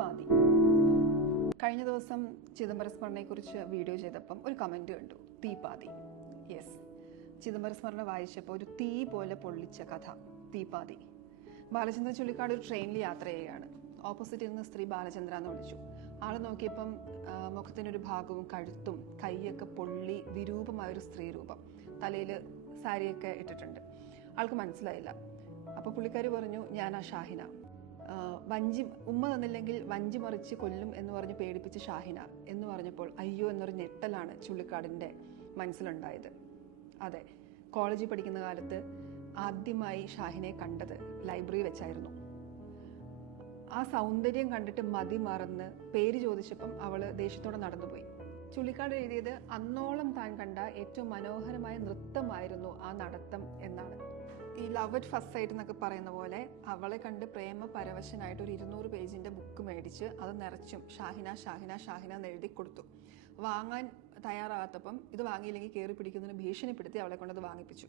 തീപ്പാതി കഴിഞ്ഞ ദിവസം ചിദംബര സ്മരണയെക്കുറിച്ച് വീഡിയോ ചെയ്തപ്പം ഒരു കമന്റ് കണ്ടു. തീപ്പാതി യെസ് ചിദംബര സ്മരണ വായിച്ചപ്പോൾ ഒരു തീ പോലെ പൊള്ളിച്ച കഥ. തീപ്പാതി ബാലചന്ദ്രൻ ചുള്ളിക്കാട് ഒരു ട്രെയിനിൽ യാത്ര ചെയ്യുകയാണ്. ഓപ്പോസിറ്റ് ഇരുന്ന സ്ത്രീ ബാലചന്ദ്ര എന്ന് വിളിച്ചു. ആൾ നോക്കിയപ്പം മുഖത്തിനൊരു ഭാഗവും കഴുത്തും കൈയൊക്കെ പൊള്ളി വിരൂപമായ ഒരു സ്ത്രീ രൂപം. തലയിൽ സാരിയൊക്കെ ഇട്ടിട്ടുണ്ട്. ആൾക്ക് മനസ്സിലായില്ല. അപ്പോൾ പുള്ളിക്കാരി പറഞ്ഞു ഞാൻ ആ ഷാഹിന. വഞ്ചി ഉമ്മ തന്നില്ലെങ്കിൽ വഞ്ചി മറിച്ച് കൊല്ലും എന്ന് പറഞ്ഞ് പേടിപ്പിച്ച ഷാഹിന എന്ന് പറഞ്ഞപ്പോൾ അയ്യോ എന്നൊരു ഞെട്ടലാണ് ചുള്ളിക്കാടിന്റെ മനസ്സിലുണ്ടായത്. അതെ കോളേജിൽ പഠിക്കുന്ന കാലത്ത് ആദ്യമായി ഷാഹിനെ കണ്ടത് ലൈബ്രറി വെച്ചായിരുന്നു. ആ സൗന്ദര്യം കണ്ടിട്ട് മതി മറന്ന് പേര് ചോദിച്ചപ്പം അവൾ ദേഷ്യത്തോടെ നടന്നുപോയി. ചുള്ളിക്കാട് എഴുതിയത് അന്നോളം താൻ കണ്ട ഏറ്റവും മനോഹരമായ നൃത്തമായിരുന്നു ആ നടത്തം എന്നാണ്. ഈ ലവ് അറ്റ് ഫസ്റ്റ് സൈറ്റ് എന്നൊക്കെ പറയുന്ന പോലെ അവളെ കണ്ട് പ്രേമ പരവശനായിട്ട് ഒരു ഇരുന്നൂറ് പേജിന്റെ ബുക്ക് മേടിച്ച് അത് നിറച്ചും ഷാഹിന ഷാഹിന ഷാഹിന എന്ന് എഴുതി കൊടുത്തു. വാങ്ങാൻ തയ്യാറാകാത്തപ്പം ഇത് വാങ്ങിയില്ലെങ്കിൽ കയറി പിടിക്കുന്നതിന് ഭീഷണിപ്പെടുത്തി അവളെ കൊണ്ടത് വാങ്ങിപ്പിച്ചു.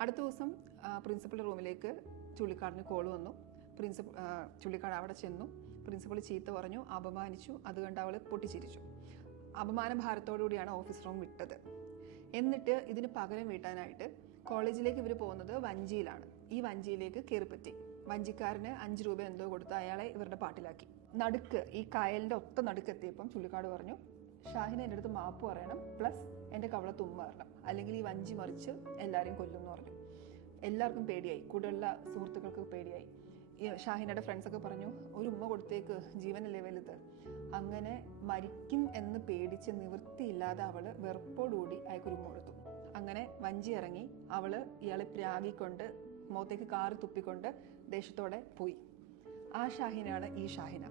അടുത്ത ദിവസം പ്രിൻസിപ്പൽ റൂമിലേക്ക് ചുള്ളിക്കാടിന് കോൾ വന്നു. പ്രിൻസിപ്പൽ ചുള്ളിക്കാട് അവിടെ ചെന്നു. പ്രിൻസിപ്പൾ ചീത്ത പറഞ്ഞു അപമാനിച്ചു. അത് കണ്ട് അവൾ പൊട്ടിച്ചിരിച്ചു. അപമാന ഭാരത്തോടുകൂടിയാണ് ഓഫീസ് റൂം വിട്ടത്. എന്നിട്ട് ഇതിന് പകരം വീട്ടാനായിട്ട് കോളേജിലേക്ക് ഇവർ പോകുന്നത് വഞ്ചിയിലാണ്. ഈ വഞ്ചിയിലേക്ക് കയറിപ്പറ്റി വഞ്ചിക്കാരന് അഞ്ച് രൂപ എന്തോ കൊടുത്ത് അയാളെ ഇവരുടെ പാട്ടിലാക്കി. നടുക്ക് ഈ കായലിന്റെ ഒത്ത നടുക്ക് എത്തിയപ്പം ചുള്ളിക്കാട് പറഞ്ഞു ഷാഹിന് എന്റെ അടുത്ത് മാപ്പ് പറയണം പ്ലസ് എന്റെ കവള തുമ്മ വരണം. അല്ലെങ്കിൽ ഈ വഞ്ചി മറിച്ച് എല്ലാവരെയും കൊല്ലും എന്ന് പറഞ്ഞു. എല്ലാവർക്കും പേടിയായി. കൂടെയുള്ള സുഹൃത്തുക്കൾക്ക് പേടിയായി. ഷാഹിനയുടെ ഫ്രണ്ട്സൊക്കെ പറഞ്ഞു ഒരു ഉമ്മ കൊടുത്തേക്ക് ജീവനല്ലേ വലുത്. അങ്ങനെ മരിക്കും എന്ന് പേടിച്ച് നിവൃത്തിയില്ലാതെ അവൾ വെറുപ്പോടുകൂടി അയക്കൊരു ഉമ്മ കൊടുത്തു. അങ്ങനെ വഞ്ചി ഇറങ്ങി അവൾ ഇയാളെ പ്രാഗിക്കൊണ്ട് മുഖത്തേക്ക് കാറ് തുപ്പിക്കൊണ്ട് ദേശത്തോടെ പോയി. ആ ഷാഹിനാണ് ഈ ഷാഹിന.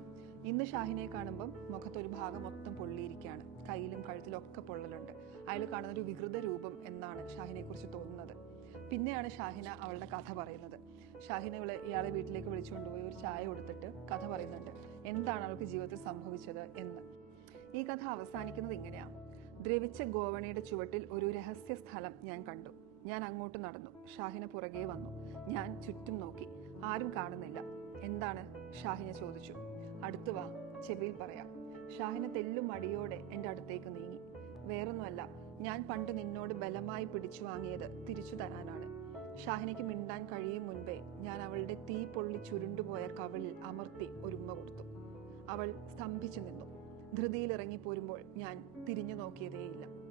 ഇന്ന് ഷാഹിനെ കാണുമ്പം മുഖത്തൊരു ഭാഗം മൊത്തം പൊള്ളിയിരിക്കുകയാണ്. കയ്യിലും കഴുത്തിലും ഒക്കെ പൊള്ളലുണ്ട്. അയാൾ കാണുന്ന ഒരു വികൃത രൂപം എന്നാണ് ഷാഹിനെ കുറിച്ച് തോന്നുന്നത്. പിന്നെയാണ് ഷാഹിന അവളുടെ കഥ പറയുന്നത്. ഷാഹിന ഇവളെ ഇയാളെ വീട്ടിലേക്ക് വിളിച്ചുകൊണ്ടുപോയി ഒരു ചായ കൊടുത്തിട്ട് കഥ പറയുന്നുണ്ട്. എന്താണ് അവൾക്ക് ജീവിതത്തിൽ സംഭവിച്ചത് എന്ന്. ഈ കഥ അവസാനിക്കുന്നത് ഇങ്ങനെയാണ് ദ്രവിച്ച ഗോവണിയുടെ ചുവട്ടിൽ ഒരു രഹസ്യ സ്ഥലം ഞാൻ കണ്ടു. ഞാൻ അങ്ങോട്ട് നടന്നു. ഷാഹിന പുറകെ വന്നു. ഞാൻ ചുറ്റും നോക്കി. ആരും കാണുന്നില്ല. എന്താണ്? ഷാഹിന ചോദിച്ചു. അടുത്തു വാ. ചെവിയിൽ പറയാം. ഷാഹിന തെല്ലും മടിയോടെ എന്റെ അടുത്തേക്ക് നീങ്ങി. വേറൊന്നുമല്ല. ഞാൻ പണ്ട് നിന്നോട് ബലമായി പിടിച്ചു വാങ്ങിയത് തിരിച്ചു തരാനാണ്. ഷാഹിനയ്ക്ക് മിണ്ടാൻ കഴിയും മുൻപേ ഞാൻ അവളുടെ തീ പൊള്ളി ചുരുണ്ടുപോയ കവളിൽ അമർത്തി ഒരുമ്മ കൊടുത്തു. അവൾ സ്തംഭിച്ചു നിന്നു. ധൃതിയിൽ പോരുമ്പോൾ ഞാൻ തിരിഞ്ഞു നോക്കിയതേയില്ല.